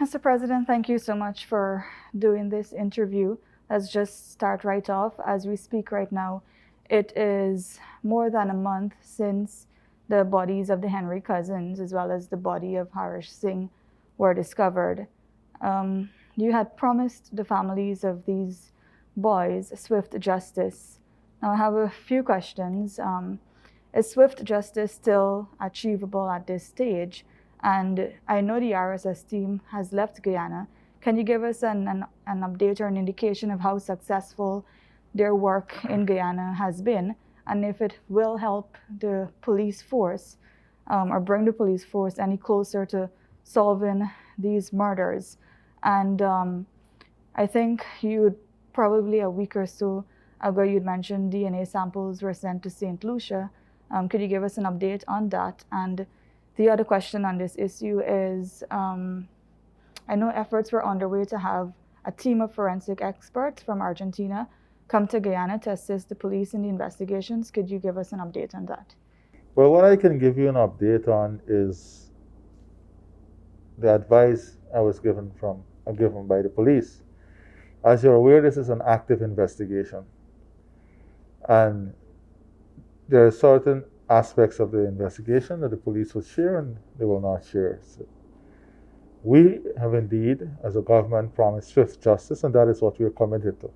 Mr. President, thank you so much for doing this interview. Let's just start right off. As we speak right now, it is more than a month since the bodies of the Henry cousins, as well as the body of Harish Singh, were discovered. You had promised the families of these boys swift justice. Now, I have a few questions. Is swift justice still achievable at this stage? And I know the RSS team has left Guyana. Can you give us an update or an indication of how successful their work in Guyana has been, and if it will help the police force or bring the police force any closer to solving these murders? And I think you'd probably a week or so ago you'd mentioned DNA samples were sent to St. Lucia. Could you give us an update on that? And the other question on this issue is, I know efforts were underway to have a team of forensic experts from Argentina come to Guyana to assist the police in the investigations. Could you give us an update on that? Well, what I can give you an update on is the advice I was given by the police. As you're aware, this is an active investigation, and there are certain aspects of the investigation that the police will share and they will not share. So we have indeed, as a government, promised swift justice, and that is what we are committed to.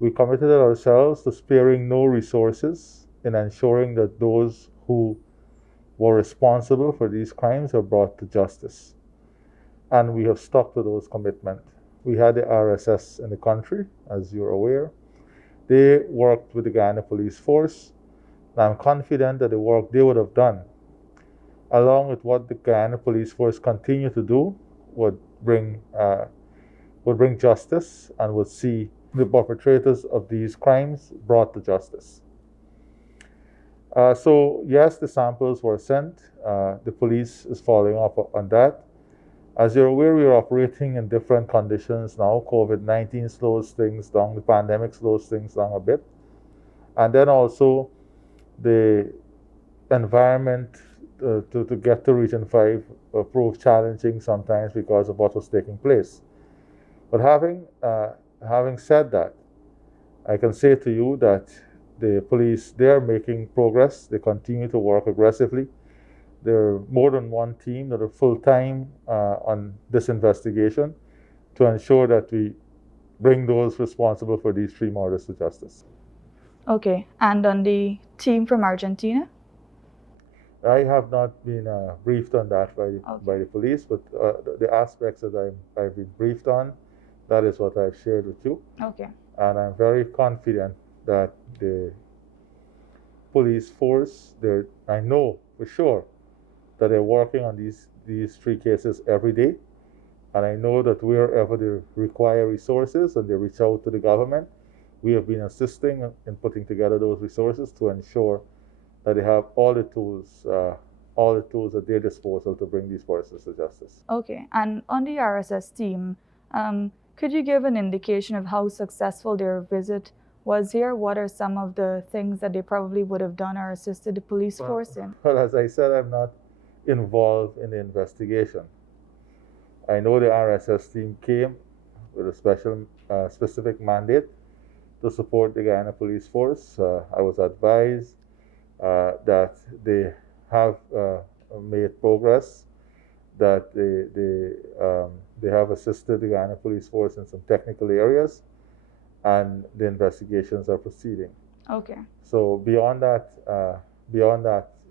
We committed ourselves to sparing no resources in ensuring that those who were responsible for these crimes are brought to justice. And we have stuck to those commitments. We had the RSS in the country, as you're aware. They worked with the Guyana Police Force, and I'm confident that the work they would have done, along with what the Guyana Police Force continue to do, would bring justice and would see the perpetrators of these crimes brought to justice. So yes, the samples were sent. The police is following up on that. As you're aware, we are operating in different conditions now. COVID-19 slows things down. The pandemic slows things down a bit. And then also the environment to get to Region 5 proved challenging sometimes because of what was taking place. But having said that, I can say to you that the police, they are making progress. They continue to work aggressively. There are more than one team that are full-time on this investigation to ensure that we bring those responsible for these 3 murders to justice. Okay, and on the team from Argentina? I have not been briefed on that by the police, but the aspects that I've been briefed on, that is what I've shared with you. Okay. And I'm very confident that the police force, I know for sure that they're working on these 3 cases every day. And I know that wherever they require resources and they reach out to the government, we have been assisting in putting together those resources to ensure that they have all the tools at their disposal to bring these persons to justice. Okay, and on the RSS team, could you give an indication of how successful their visit was here? What are some of the things that they probably would have done or assisted the police force in? Well, as I said, I'm not involved in the investigation. I know the RSS team came with a specific mandate to support the Guyana Police Force. I was advised that they have made progress, that they have assisted the Guyana Police Force in some technical areas, and the investigations are proceeding. Okay. So beyond that,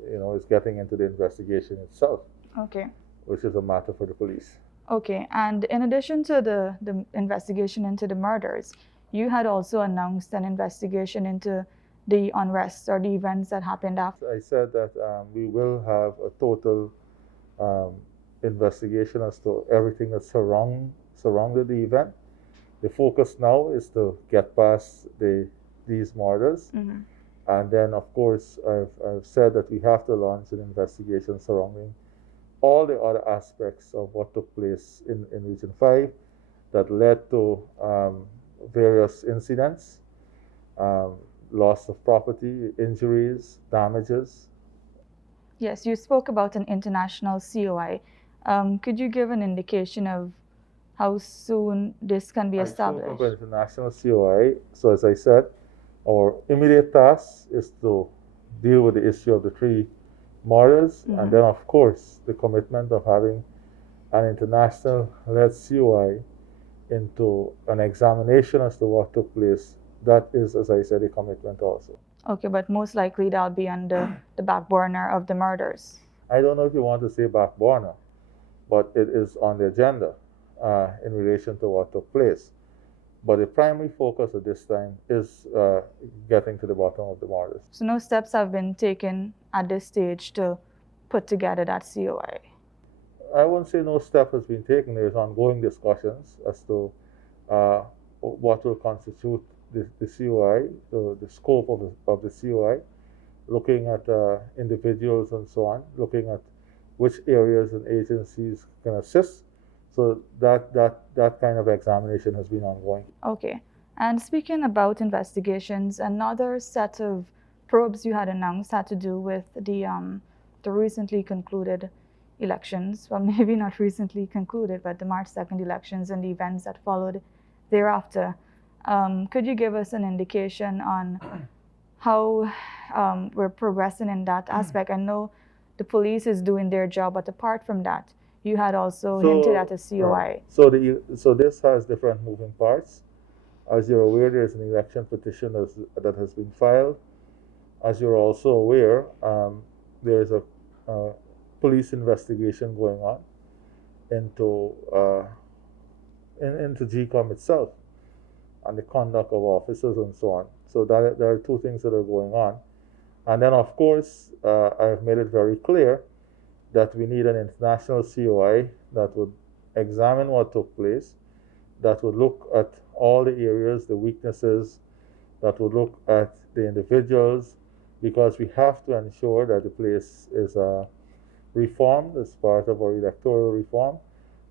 it's getting into the investigation itself. Okay. Which is a matter for the police. Okay, and in addition to the investigation into the murders, you had also announced an investigation into the unrest or the events that happened after. I said that we will have a total investigation as to everything that surrounded the event. The focus now is to get past these murders. Mm-hmm. And then, of course, I've said that we have to launch an investigation surrounding all the other aspects of what took place in Region 5 that led to various incidents, loss of property, injuries, damages. Yes, you spoke about an international COI. Could you give an indication of how soon this can be I spoke established? of international COI. So as I said, our immediate task is to deal with the issue of the three murders, and then of course the commitment of having an international-led COI into an examination as to what took place. That is, as I said, a commitment also. Okay, but most likely that'll be under the back burner of the murders. I don't know if you want to say back burner, but it is on the agenda in relation to what took place. But the primary focus at this time is getting to the bottom of the murders. So no steps have been taken at this stage to put together that COI. I won't say no step has been taken. There's ongoing discussions as to what will constitute the COI, the scope of the COI, looking at individuals and so on, looking at which areas and agencies can assist. So that kind of examination has been ongoing. Okay. And speaking about investigations, another set of probes you had announced had to do with the recently concluded elections. Well, maybe not recently concluded, but the March 2nd elections and the events that followed thereafter. Could you give us an indication on how we're progressing in that aspect? I know the police is doing their job, but apart from that, you had also hinted at a COI. So this has different moving parts. As you're aware, there's an election petition that has been filed. As you're also aware, there's a police investigation going on into GECOM itself and the conduct of officers and so on. So there are two things that are going on. And then, of course, I've made it very clear that we need an international COI that would examine what took place, that would look at all the areas, the weaknesses, that would look at the individuals, because we have to ensure that the place is reformed as part of our electoral reform.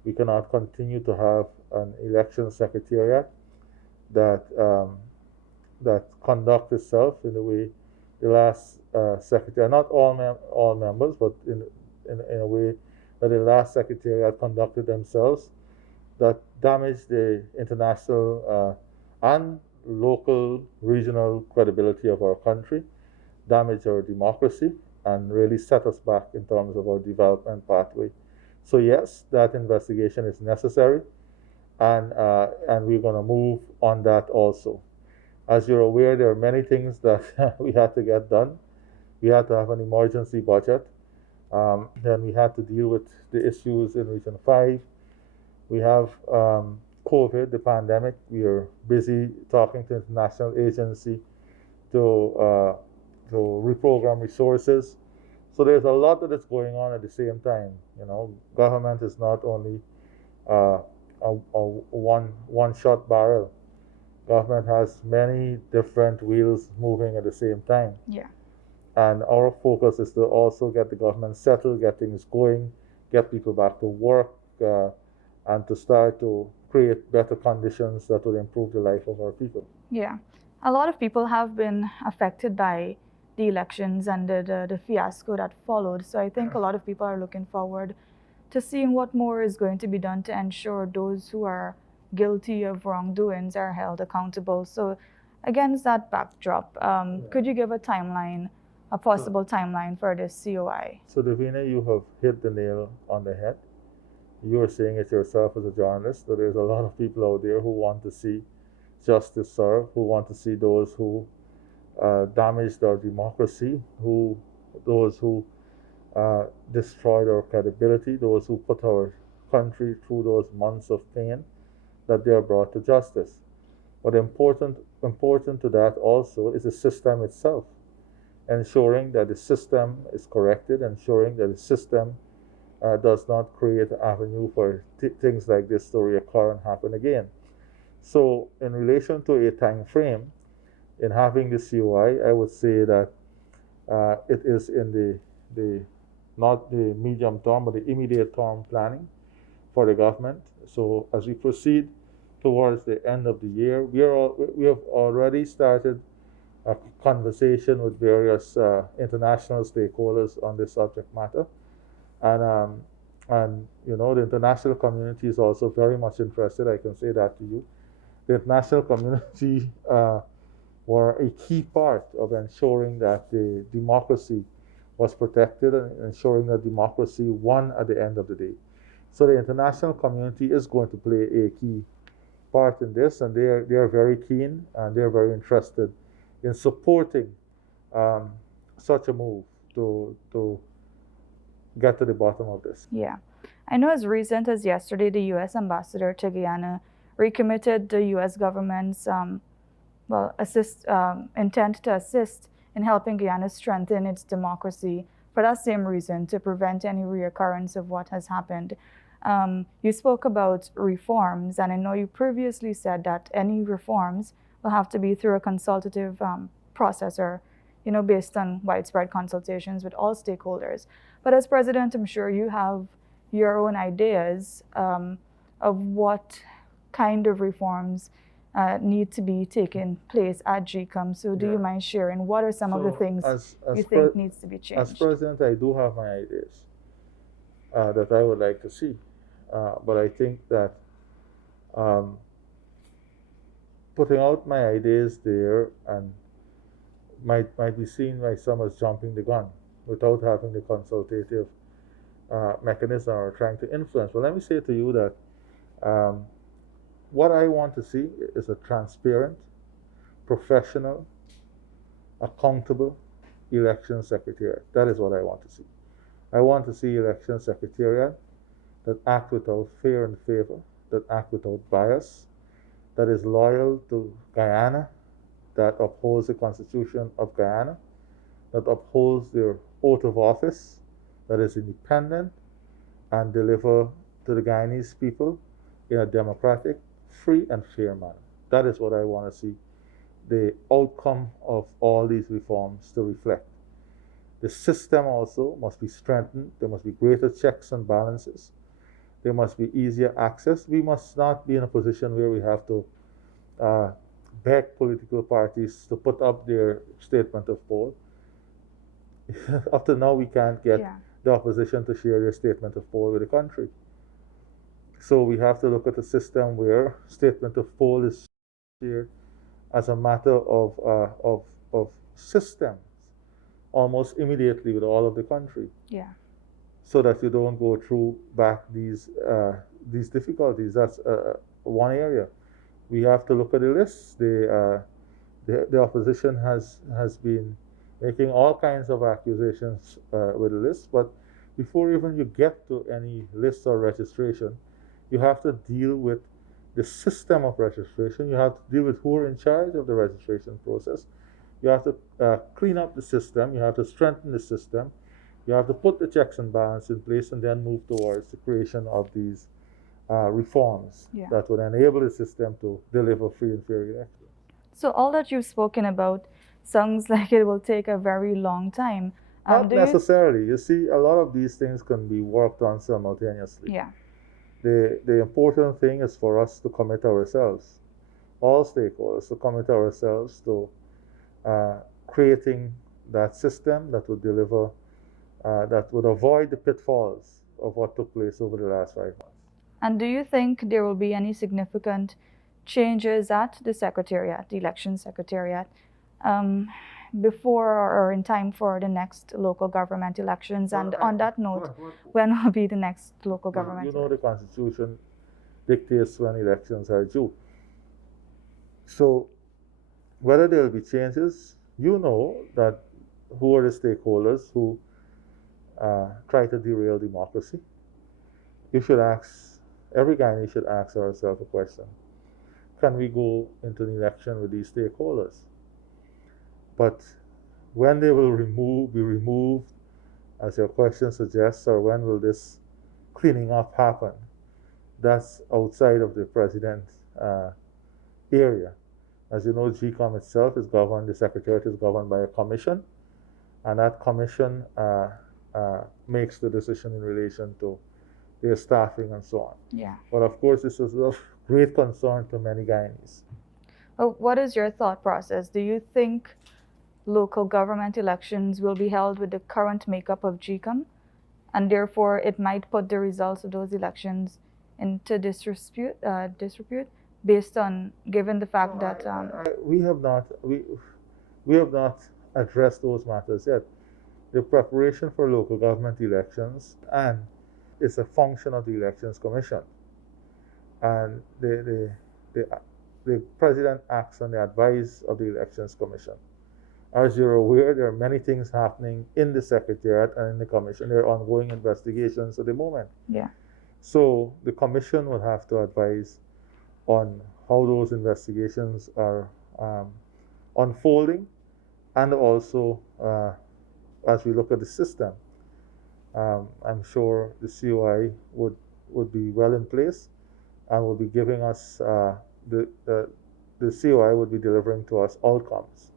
We cannot continue to have an election secretariat that conduct itself in the way the last secretary, not all members, but in a way that the last secretariat conducted themselves, that damaged the international and local, regional credibility of our country, damaged our democracy, and really set us back in terms of our development pathway. So yes, that investigation is necessary, and we're going to move on that also. As you're aware, there are many things that we had to get done. We had to have an emergency budget. Then we had to deal with the issues in Region 5. We have COVID, the pandemic. We are busy talking to international agency to reprogram resources. So there's a lot that is going on at the same time. You know, government is not only a one-shot barrel. Government has many different wheels moving at the same time. Yeah. And our focus is to also get the government settled, get things going, get people back to work, and to start to create better conditions that will improve the life of our people. Yeah. A lot of people have been affected by the elections and the fiasco that followed. So I think a lot of people are looking forward to seeing what more is going to be done to ensure those who are guilty of wrongdoings are held accountable. So against that backdrop, could you give a timeline, a possible timeline for this COI? So Devina, you have hit the nail on the head. You are saying it yourself as a journalist, that there's a lot of people out there who want to see justice served, who want to see those who damaged our democracy, those who destroyed our credibility, those who put our country through those months of pain, that they are brought to justice. But important to that also is the system itself, ensuring that the system is corrected, ensuring that the system does not create an avenue for things like this to reoccur and happen again. So in relation to a time frame, in having the COI, I would say that it is in the not the medium term, but the immediate term planning for the government. So as we proceed towards the end of the year, we have already started a conversation with various international stakeholders on this subject matter, and And the international community is also very much interested. I can say that to you. The international community were a key part of ensuring that the democracy was protected and ensuring that democracy won at the end of the day. So the international community is going to play a key part in this, and they are very keen and they're very interested in supporting um, such a move to get to the bottom of this. Yeah. I know as recent as yesterday, the U.S. ambassador to Guyana recommitted the U.S. government's intent to assist in helping Guyana strengthen its democracy for that same reason, to prevent any reoccurrence of what has happened. You spoke about reforms, and I know you previously said that any reforms will have to be through a consultative process, or based on widespread consultations with all stakeholders. But as president, I'm sure you have your own ideas of what kind of reforms need to be taking place at GECOM. So do you mind sharing what are some of the things you think needs to be changed? As president, I do have my ideas that I would like to see. But I think that putting out my ideas there and might be seen by some as jumping the gun without having the consultative mechanism or trying to influence. But let me say to you that what I want to see is a transparent, professional, accountable election secretariat. That is what I want to see. I want to see election secretariat that act without fear and favor, that act without bias, that is loyal to Guyana, that upholds the Constitution of Guyana, that upholds their oath of office, that is independent, and deliver to the Guyanese people in a democratic, free, and fair manner. That is what I want to see the outcome of all these reforms to reflect. The system also must be strengthened. There must be greater checks and balances. There must be easier access. We must not be in a position where we have to beg political parties to put up their statement of poll. Up to now, we can't get the opposition to share their statement of poll with the country. So we have to look at a system where statement of poll is shared as a matter of systems almost immediately with all of the country. Yeah. So that you don't go through back these difficulties. That's one area. We have to look at the lists. The opposition has been making all kinds of accusations with the list, but before even you get to any list or registration, you have to deal with the system of registration. You have to deal with who are in charge of the registration process. You have to clean up the system. You have to strengthen the system. You have to put the checks and balances in place and then move towards the creation of these reforms that would enable the system to deliver free and fair elections. So all that you've spoken about sounds like it will take a very long time. Not necessarily. You see, a lot of these things can be worked on simultaneously. Yeah. The important thing is for us to commit ourselves, all stakeholders, to commit ourselves to creating that system that would deliver, that would avoid the pitfalls of what took place over the last 5 months. And do you think there will be any significant changes at the Secretariat, the Election Secretariat, before or in time for the next local government elections? And on that note, when will be the next local government elections? You know, the Constitution dictates when elections are due. So whether there will be changes, you know that who are the stakeholders who try to derail democracy. You should ask, every Guyanese should ask ourselves a question. Can we go into an election with these stakeholders? But when they will be removed, as your question suggests, or when will this cleaning up happen? That's outside of the president's area. As you know, GECOM itself is governed, the Secretariat is governed by a commission, and that commission makes the decision in relation to their staffing and so on. Yeah. But of course, this is of great concern to many Guyanese. Well, what is your thought process? Do you think local government elections will be held with the current makeup of GECOM? and therefore it might put the results of those elections into disrepute based on given the fact No, that we have not addressed those matters yet. The preparation for local government elections and it's a function of the Elections Commission, and the president acts on the advice of the Elections Commission. As you're aware, there are many things happening in the Secretariat and in the Commission. There are ongoing investigations at the moment. yeah. So the Commission will have to advise on how those investigations are unfolding, and also as we look at the system, I'm sure the COI would be well in place and will be giving us the COI would be delivering to us outcomes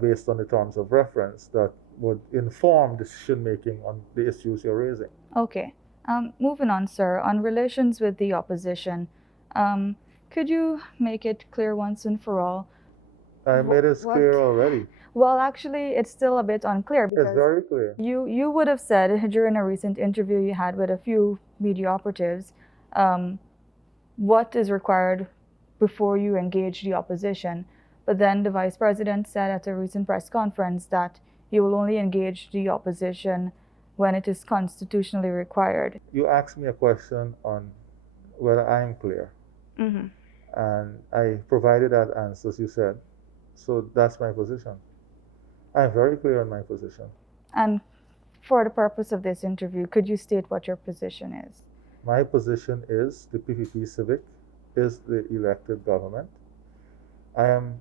based on the terms of reference that would inform decision making on the issues you're raising. Okay. Moving on, sir, on relations with the opposition, could you make it clear once and for all? I made it clear already. Well, actually, it's still a bit unclear because it's very clear. You would have said during a recent interview you had with a few media operatives what is required before you engage the opposition. But then the vice president said at a recent press conference that he will only engage the opposition when it is constitutionally required. You asked me a question on whether I'm clear, and I provided that answer, as you said. So that's my position. I'm very clear on my position. And for the purpose of this interview, could you state what your position is? My position is the PPP Civic is the elected government. I am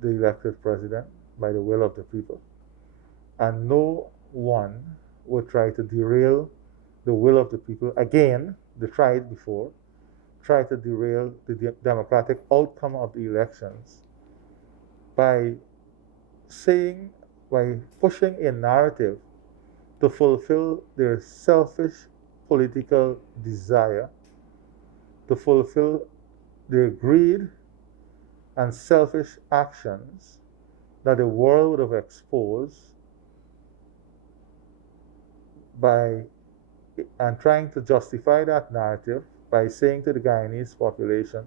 the elected president by the will of the people. And no one would try to derail the will of the people. Again, they tried before, try to derail the democratic outcome of the elections by pushing a narrative to fulfill their selfish political desire, to fulfill their greed and selfish actions that the world would have exposed and trying to justify that narrative by saying to the Guyanese population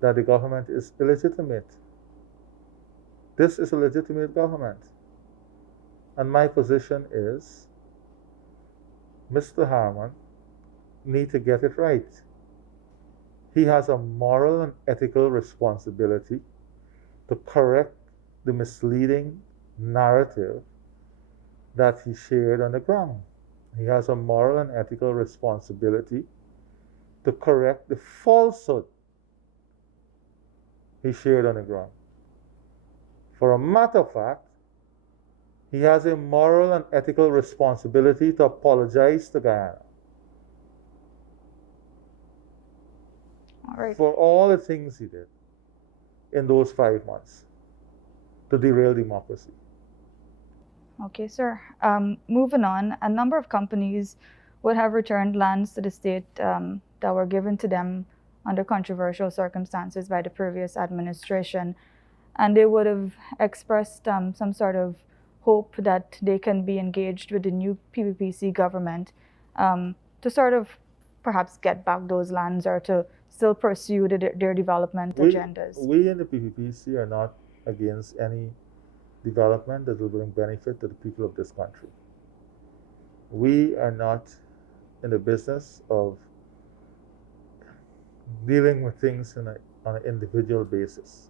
that the government is illegitimate. This is a legitimate government. And my position is Mr. Harman needs to get it right. He has a moral and ethical responsibility to correct the misleading narrative that he shared on the ground. He has a moral and ethical responsibility to correct the falsehood he shared on the ground. For a matter of fact, he has a moral and ethical responsibility to apologize to Guyana for all the things he did in those 5 months to derail democracy. Okay, sir. Moving on, a number of companies would have returned lands to the state that were given to them under controversial circumstances by the previous administration, and they would have expressed some sort of hope that they can be engaged with the new PPPC government to sort of perhaps get back those lands or to still pursue their development agendas. We in the PPPC are not against any development that will bring benefit to the people of this country. We are not in the business of dealing with things on an individual basis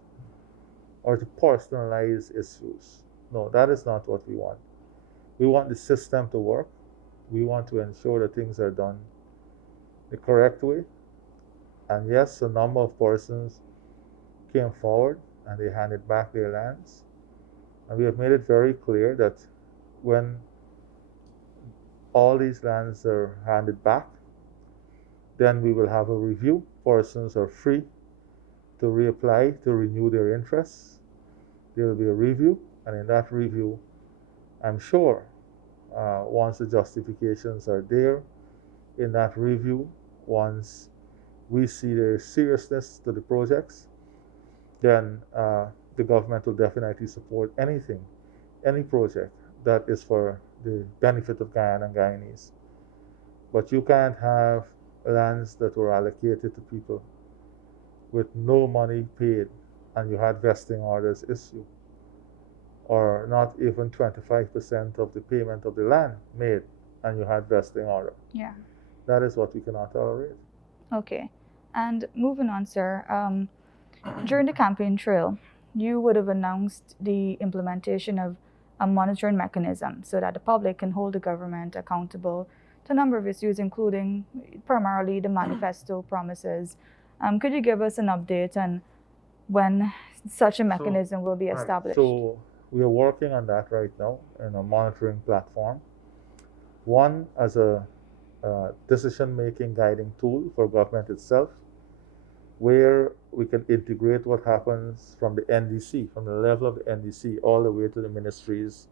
or to personalize issues. No, that is not what we want. We want the system to work. We want to ensure that things are done the correct way. And yes, a number of persons came forward and they handed back their lands. And we have made it very clear that when all these lands are handed back, then we will have a review. Persons are free to reapply to renew their interests. There will be a review, and in that review, I'm sure once the justifications are there, in that review, once we see their seriousness to the projects, then the government will definitely support any project that is for the benefit of Guyana and Guyanese. But you can't have lands that were allocated to people with no money paid and you had vesting orders issued, or not even 25% of the payment of the land made and you had vesting order. Yeah. That is what we cannot tolerate. Okay. And moving on, sir, during the campaign trail, you would have announced the implementation of a monitoring mechanism so that the public can hold the government accountable to a number of issues, including primarily the manifesto promises. Could you give us an update on when such a mechanism will be established? So we are working on that right now in a monitoring platform. One, as a decision-making guiding tool for government itself, where we can integrate what happens from the NDC, from the level of the NDC, all the way to the ministries.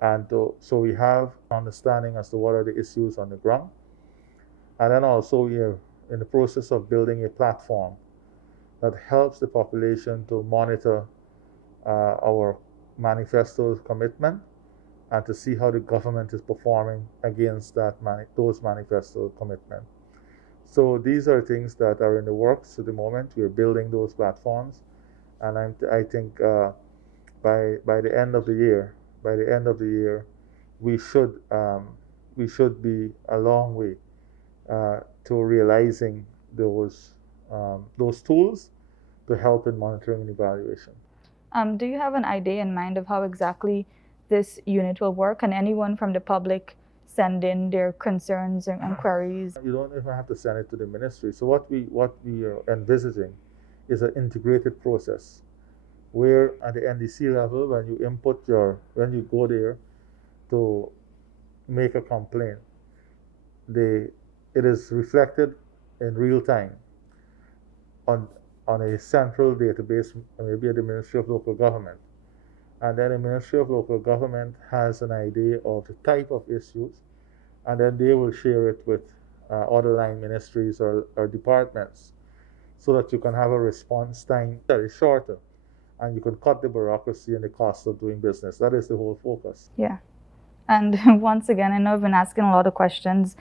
And so we have understanding as to what are the issues on the ground. And then also we are in the process of building a platform that helps the population to monitor our manifesto's commitment and to see how the government is performing against those manifesto commitments. So these are things that are in the works at the moment. We're building those platforms, and I think by the end of the year, we should be a long way to realizing those tools to help in monitoring and evaluation. Do you have an idea in mind of how exactly this unit will work? Can anyone from the public send in their concerns and queries? You don't even have to send it to the ministry. So what we are envisaging is an integrated process where at the NDC level, when you go there to make a complaint, it is reflected in real time on a central database, maybe at the Ministry of Local Government. And then the Ministry of Local Government has an idea of the type of issues, and then they will share it with other line ministries or departments so that you can have a response time that is shorter and you can cut the bureaucracy and the cost of doing business. That is the whole focus. Yeah. And once again, I know I've been asking a lot of questions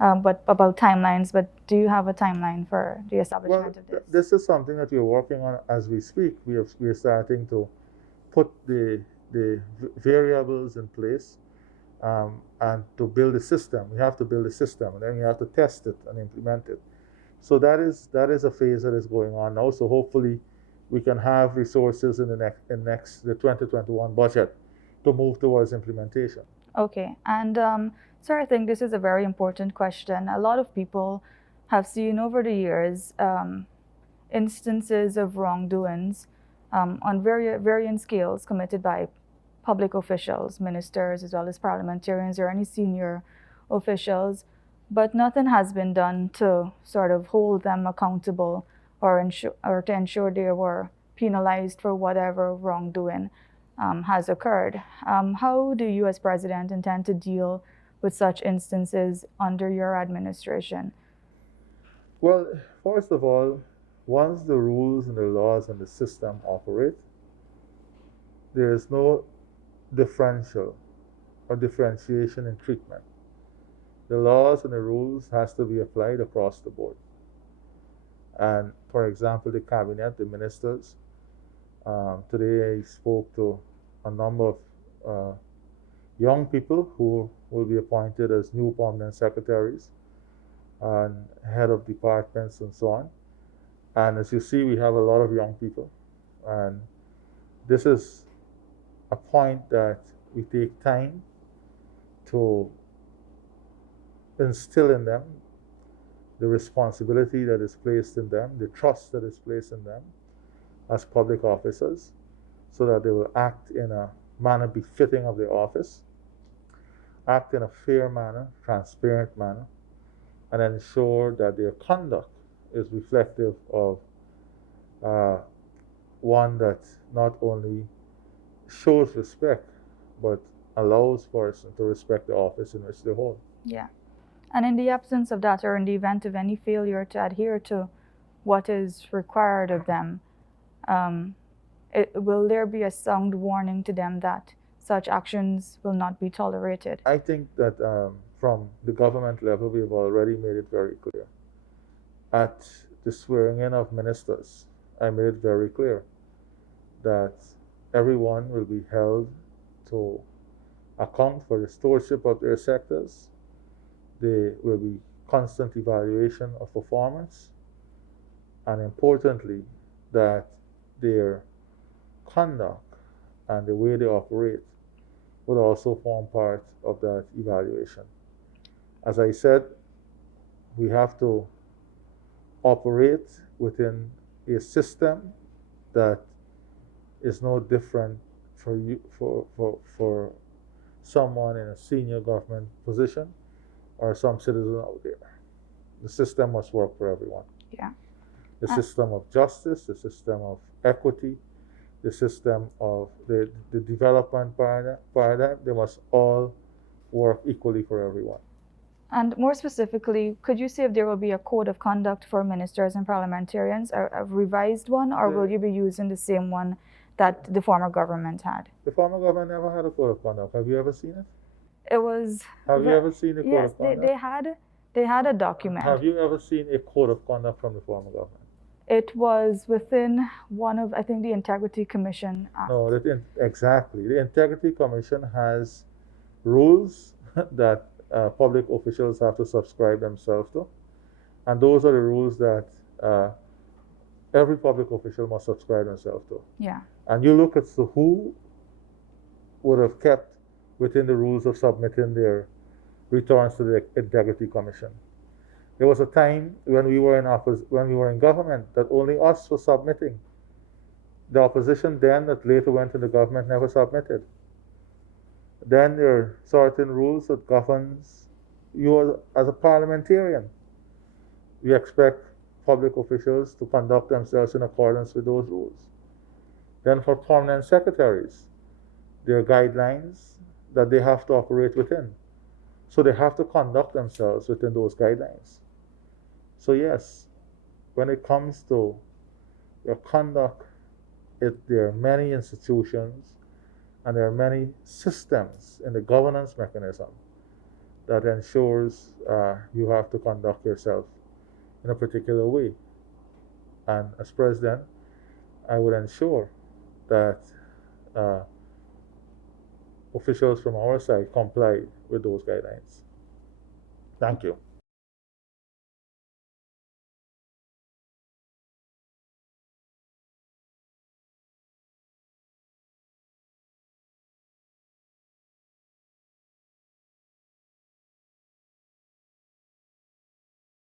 but about timelines, but do you have a timeline for the establishment of this? This is something that we're working on as we speak. We're starting to put the variables in place and to build a system. We have to build a system, and then we have to test it and implement it. So that is a phase that is going on now. So hopefully we can have resources in the 2021 budget to move towards implementation. Okay, and sir, I think this is a very important question. A lot of people have seen over the years instances of wrongdoings on varying scales committed by public officials, ministers, as well as parliamentarians or any senior officials, but nothing has been done to sort of hold them accountable or to ensure they were penalized for whatever wrongdoing has occurred. How do you as president intend to deal with such instances under your administration? Well, first of all, once the rules and the laws and the system operate, there is no differential or differentiation in treatment. The laws and the rules has to be applied across the board. And for example, the cabinet, the ministers, today I spoke to a number of young people who will be appointed as new permanent secretaries and head of departments and so on. And as you see, we have a lot of young people. And this is a point that we take time to instill in them the responsibility that is placed in them, the trust that is placed in them as public officers, so that they will act in a manner befitting of their office, act in a fair manner, transparent manner, and ensure that their conduct is reflective of one that not only shows respect, but allows person to respect the office in which they hold. Yeah. And in the absence of that, or in the event of any failure to adhere to what is required of them, will there be a sound warning to them that such actions will not be tolerated? I think that from the government level, we've already made it very clear. At the swearing in of ministers, I made it very clear that everyone will be held to account for the stewardship of their sectors. There will be constant evaluation of performance, and importantly, that their conduct and the way they operate would also form part of that evaluation. As I said, we have to operate within a system that is no different for you for someone in a senior government position or some citizen out there. The system must work for everyone. Yeah. The system of justice, the system of equity, the system of the development paradigm, they must all work equally for everyone. And more specifically, could you say if there will be a code of conduct for ministers and parliamentarians, a revised one, or will you be using the same one that the former government had? The former government never had a code of conduct. Have you ever seen it? It was. Have you ever seen a code of conduct? Yes, they had a document. Have you ever seen a code of conduct from the former government? It was within one of, I think, the Integrity Commission Act. No, exactly. The Integrity Commission has rules that public officials have to subscribe themselves to, and those are the rules that every public official must subscribe themselves to. Yeah. And you look at who would have kept within the rules of submitting their returns to the Integrity Commission. There was a time when we were in government that only us were submitting. The opposition then that later went to the government never submitted. Then there are certain rules that governs you as a parliamentarian. We expect public officials to conduct themselves in accordance with those rules. Then for permanent secretaries, there are guidelines that they have to operate within. So they have to conduct themselves within those guidelines. So yes, when it comes to your conduct, there are many institutions and there are many systems in the governance mechanism that ensures you have to conduct yourself in a particular way. And as president, I would ensure that officials from our side comply with those guidelines. Thank you.